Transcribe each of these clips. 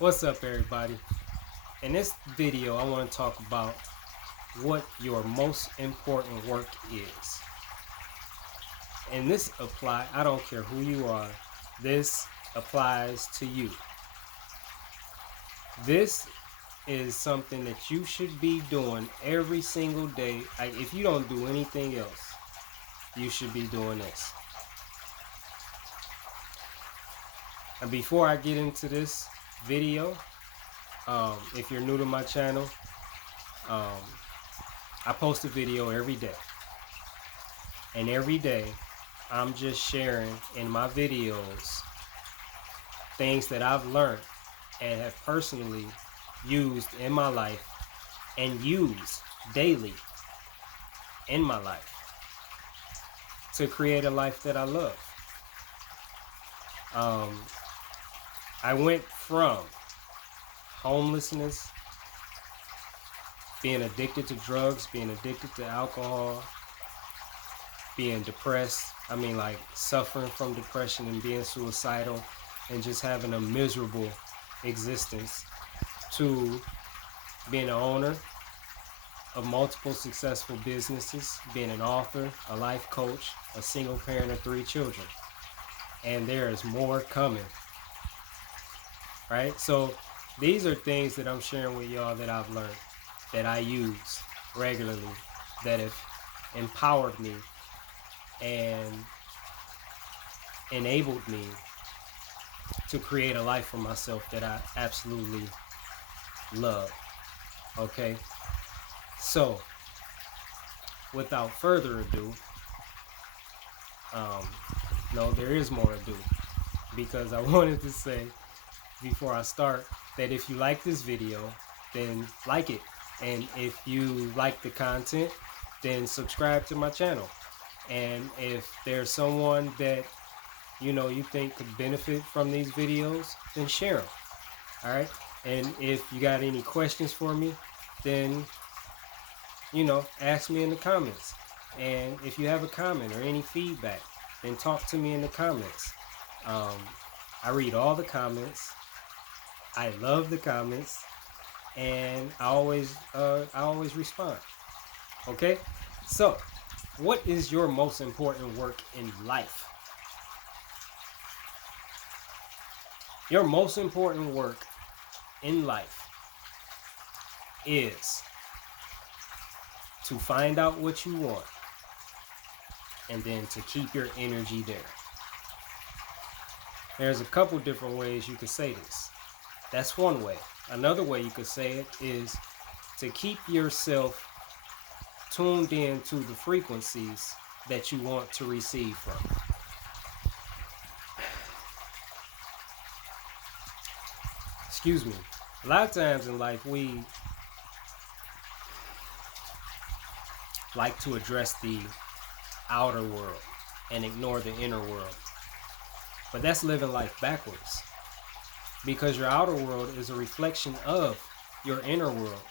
What's up, everybody? In this video, I want to talk about what your most important work is. And I don't care who you are, this applies to you. This is something that you should be doing every single day. If you don't do anything else, you should be doing this. And before I get into this video, if you're new to my channel, I post a video every day. And every day, I'm just sharing in my videos things that I've learned and have personally used in my life and use daily in my life to create a life that I love. I went from homelessness, being addicted to drugs, being addicted to alcohol, being depressed, suffering from depression and being suicidal and just having a miserable existence, to being an owner of multiple successful businesses, being an author, a life coach, a single parent of 3 children. And there is more coming, right? So these are things that I'm sharing with y'all that I've learned, that I use regularly, that have empowered me and enabled me to create a life for myself that I absolutely love. Okay, so without further ado, no, there is more ado, because I wanted to say before I start that if you like this video, then like it, and if you like the content, then subscribe to my channel. And if there's someone that you think could benefit from these videos, then share them. All right. And if you got any questions for me, then ask me in the comments. And if you have a comment or any feedback, then talk to me in the comments. I read all the comments. I love the comments, and I always respond. Okay. So, what is your most important work in life? Your most important work in life is to find out what you want and then to keep your energy there. There's a couple different ways you could say this. That's one way. Another way you could say it is to keep yourself tuned in to the frequencies that you want to receive from. Excuse me. A lot of times in life, we like to address the outer world and ignore the inner world. But that's living life backwards, because your outer world is a reflection of your inner world,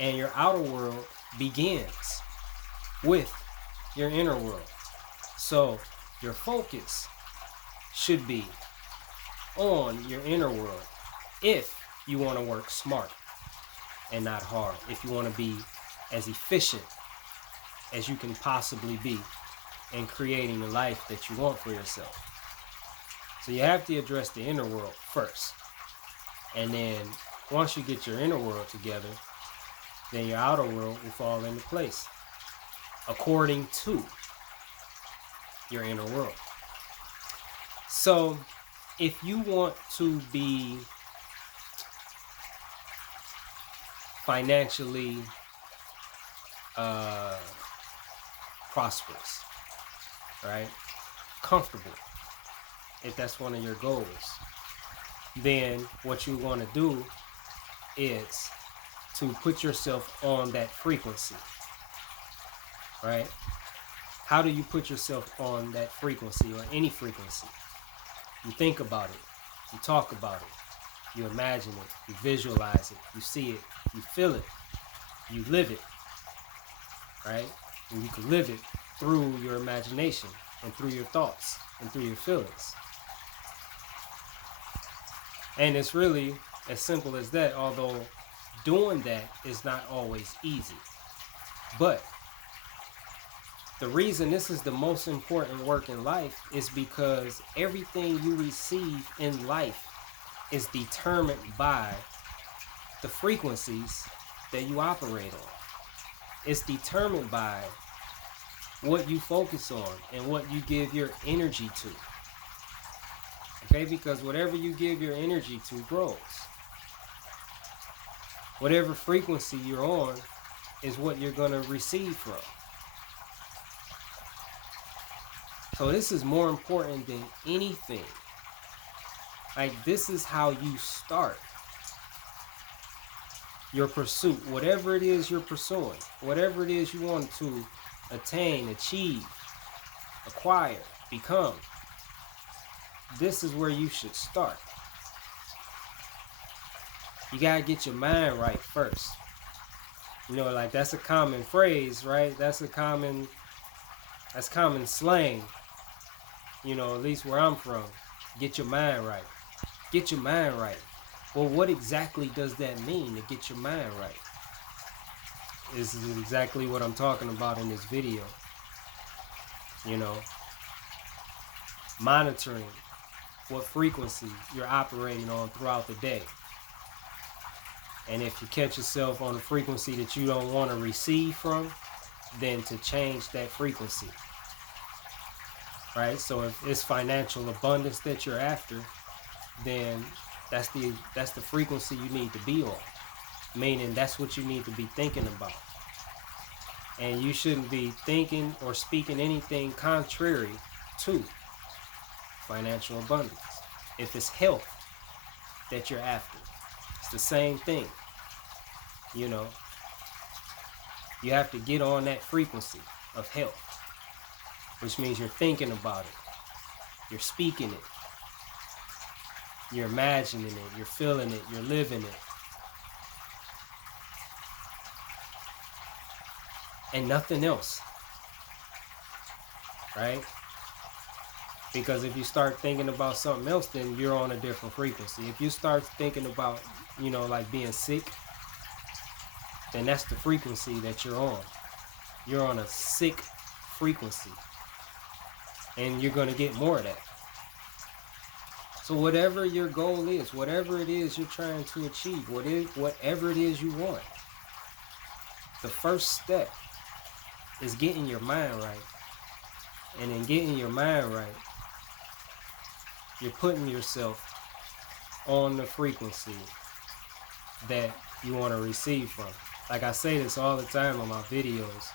and your outer world begins with your inner world. So your focus should be on your inner world if you want to work smart and not hard, if you want to be as efficient as you can possibly be in creating the life that you want for yourself. So you have to address the inner world first. And then once you get your inner world together, then your outer world will fall into place according to your inner world. So if you want to be financially prosperous, right? Comfortable, if that's one of your goals, then what you want to do is to put yourself on that frequency, right? How do you put yourself on that frequency, or any frequency? You think about it, you talk about it, you imagine it, you visualize it, you see it, you feel it, you live it, right? And you can live it through your imagination and through your thoughts and through your feelings. And it's really As simple as that, although doing that is not always easy. But the reason this is the most important work in life is because everything you receive in life is determined by the frequencies that you operate on. It's determined by what you focus on and what you give your energy to. Okay, because whatever you give your energy to grows. Whatever frequency you're on is what you're going to receive from. So this is more important than anything. Like, this is how you start your pursuit, whatever it is you're pursuing, whatever it is you want to attain, achieve, acquire, become. This is where you should start. You gotta get your mind right first. You know, like, that's a common phrase, right? That's common slang. You know, at least where I'm from. Get your mind right. Get your mind right. Well, what exactly does that mean, to get your mind right? This is exactly what I'm talking about in this video. You know, monitoring what frequency you're operating on throughout the day. And if you catch yourself on a frequency that you don't want to receive from, then to change that frequency. Right? So if it's financial abundance that you're after, then that's the frequency you need to be on. Meaning that's what you need to be thinking about. And you shouldn't be thinking or speaking anything contrary to financial abundance. If it's health that you're after, it's the same thing. You know, you have to get on that frequency of health, which means you're thinking about it, you're speaking it, you're imagining it, you're feeling it, you're living it. And nothing else. Right? Because if you start thinking about something else, then you're on a different frequency. If you start thinking about, you know, like being sick, then that's the frequency that you're on. You're on a sick frequency. And you're going to get more of that. So whatever your goal is, whatever it is you're trying to achieve, whatever it is you want, the first step is getting your mind right. And in getting your mind right, you're putting yourself on the frequency that you want to receive from. Like I say this all the time on my videos.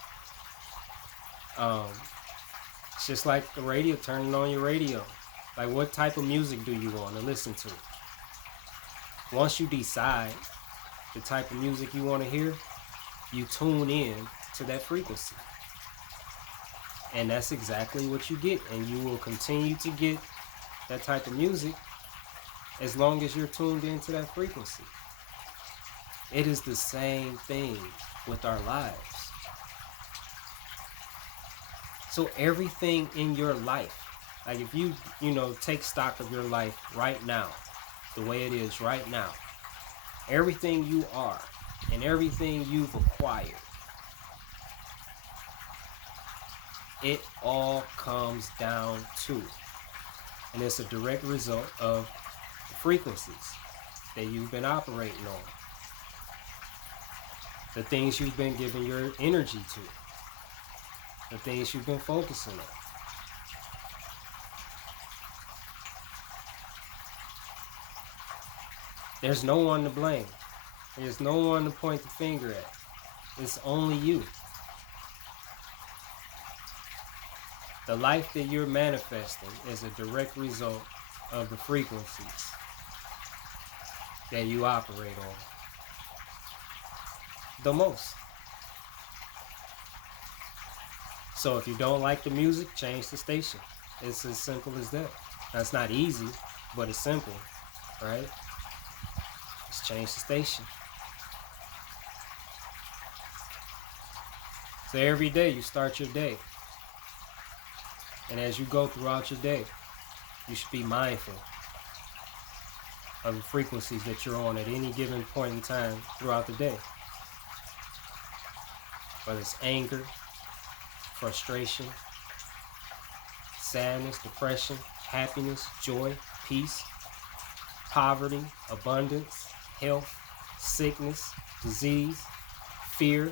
It's just like the radio, turning on your radio. Like, what type of music do you want to listen to? Once you decide the type of music you want to hear, you tune in to that frequency. And that's exactly what you get. And you will continue to get that type of music as long as you're tuned into that frequency. It is the same thing with our lives. So everything in your life, like if you take stock of your life right now, the way it is right now, everything you are and everything you've acquired, it all comes down to, and it's a direct result of the frequencies that you've been operating on, the things you've been giving your energy to, the things you've been focusing on. There's no one to blame. There's no one to point the finger at. It's only you. The life that you're manifesting is a direct result of the frequencies that you operate on. The most. So if you don't like the music, change the station. It's as simple as that. That's not easy, but it's simple, right? Just change the station. So every day you start your day. And as you go throughout your day, you should be mindful of the frequencies that you're on at any given point in time throughout the day. Whether it's anger, frustration, sadness, depression, happiness, joy, peace, poverty, abundance, health, sickness, disease, fear,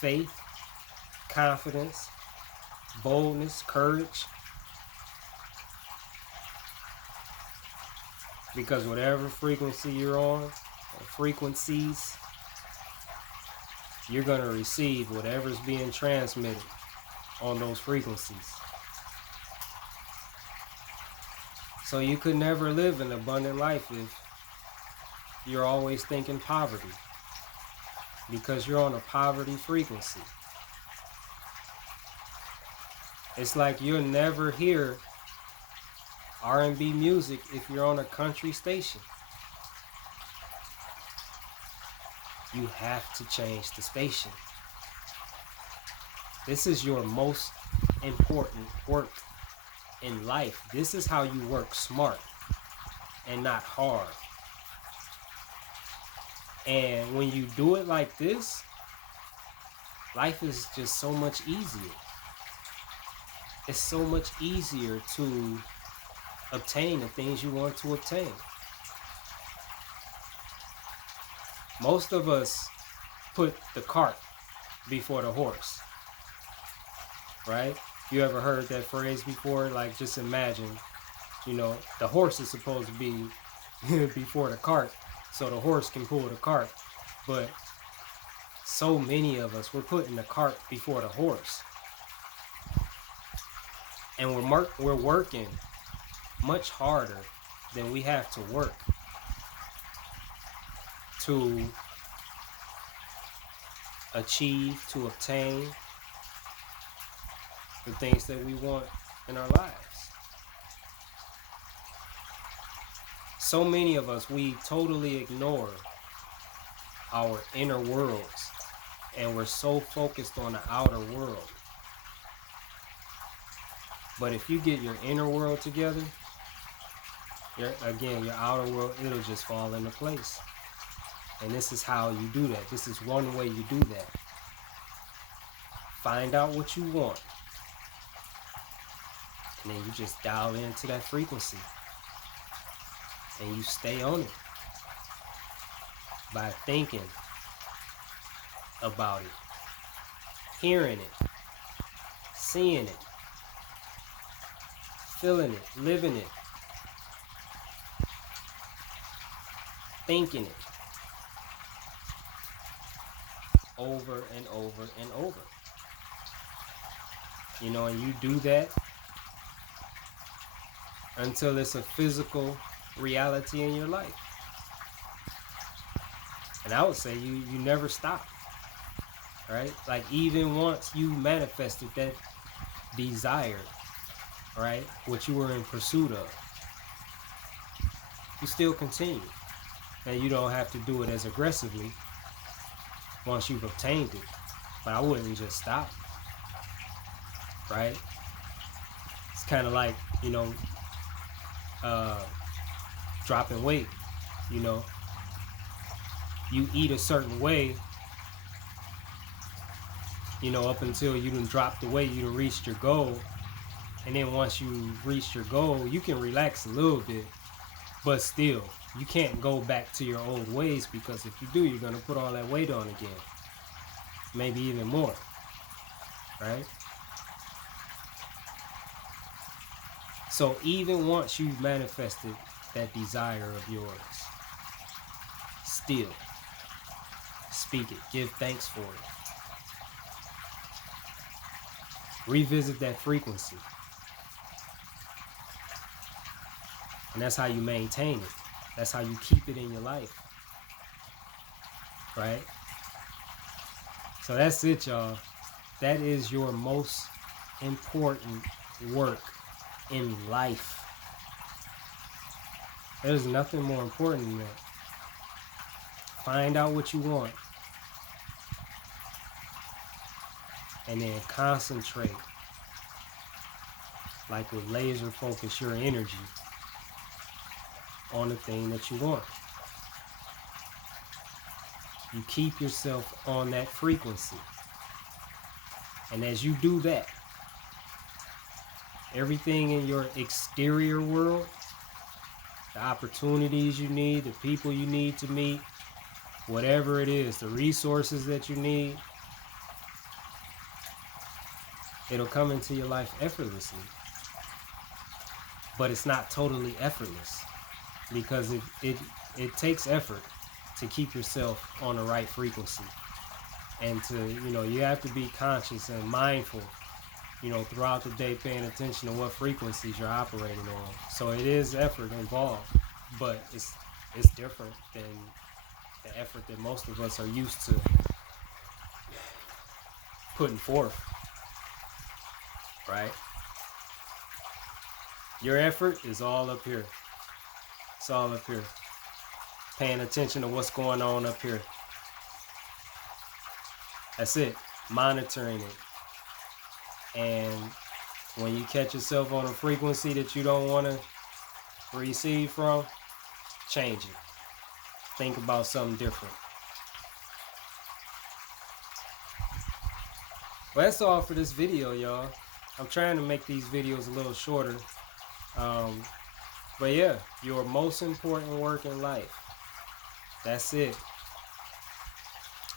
faith, confidence, boldness, courage. Because whatever frequency you're on, or frequencies, you're going to receive whatever's being transmitted on those frequencies. So you could never live an abundant life if you're always thinking poverty, because you're on a poverty frequency. It's like you'll never hear R&B music if you're on a country station. You have to change the station. This is your most important work in life. This is how you work smart and not hard. And when you do it like this, life is just so much easier. It's so much easier to obtain the things you want to obtain. Most of us put the cart before the horse, right? You ever heard that phrase before? Like, just imagine, the horse is supposed to be before the cart so the horse can pull the cart. But so many of us, we're putting the cart before the horse. And we're working much harder than we have to work to achieve, to obtain the things that we want in our lives. So many of us, we totally ignore our inner worlds, and we're so focused on the outer world. But if you get your inner world together, your outer world, it'll just fall into place. And this is how you do that. This is one way you do that. Find out what you want. And then you just dial into that frequency. And you stay on it. By thinking about it. Hearing it. Seeing it. Feeling it. Living it. Thinking it. Over and over and over. And you do that until it's a physical reality in your life. And I would say you never stop, right? Like, even once you manifested that desire, right, what you were in pursuit of, you still continue. And you don't have to do it as aggressively once you've obtained it. But I wouldn't just stop, right? It's kind of like, dropping weight. You eat a certain way, up until you done dropped the weight, you done reached your goal. And then once you reach your goal, you can relax a little bit, but still, you can't go back to your old ways, because if you do, you're going to put all that weight on again. Maybe even more, right? So even once you've manifested that desire of yours, still speak it. Give thanks for it. Revisit that frequency. And that's how you maintain it. That's how you keep it in your life. Right? So that's it, y'all. That is your most important work in life. There's nothing more important than that. Find out what you want. And then concentrate. Like with laser focus your energy on the thing that you want. You keep yourself on that frequency. And as you do that, everything in your exterior world, the opportunities you need, the people you need to meet, whatever it is, the resources that you need, it'll come into your life effortlessly. But it's not totally effortless, because it takes effort to keep yourself on the right frequency. And you have to be conscious and mindful, throughout the day, paying attention to what frequencies you're operating on. So it is effort involved, but it's different than the effort that most of us are used to putting forth, right? Your effort is all up here. It's all up here. Paying attention to what's going on up here. That's it. Monitoring it. And when you catch yourself on a frequency that you don't want to receive from, change it. Think about something different. Well, that's all for this video, y'all. I'm trying to make these videos a little shorter. But yeah, your most important work in life. That's it.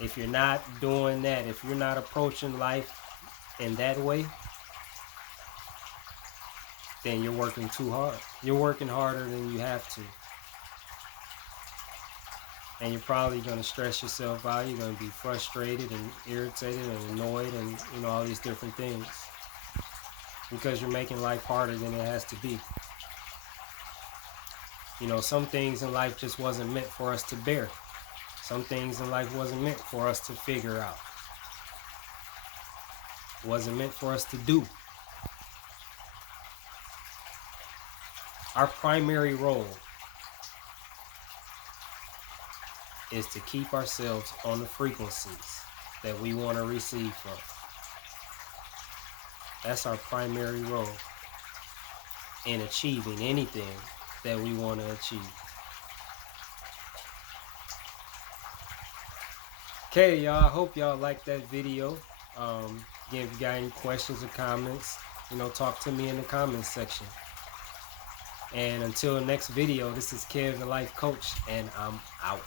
If you're not doing that, if you're not approaching life in that way, then you're working too hard. You're working harder than you have to. And you're probably going to stress yourself out. You're going to be frustrated and irritated and annoyed and all these different things, because you're making life harder than it has to be. Some things in life just wasn't meant for us to bear. Some things in life wasn't meant for us to figure out. Wasn't meant for us to do. Our primary role is to keep ourselves on the frequencies that we want to receive from. That's our primary role in achieving anything that we want to achieve. Okay, y'all, I hope y'all liked that video. Again, if you got any questions or comments, talk to me in the comments section. And until next video, this is Kev, the Life Coach, and I'm out.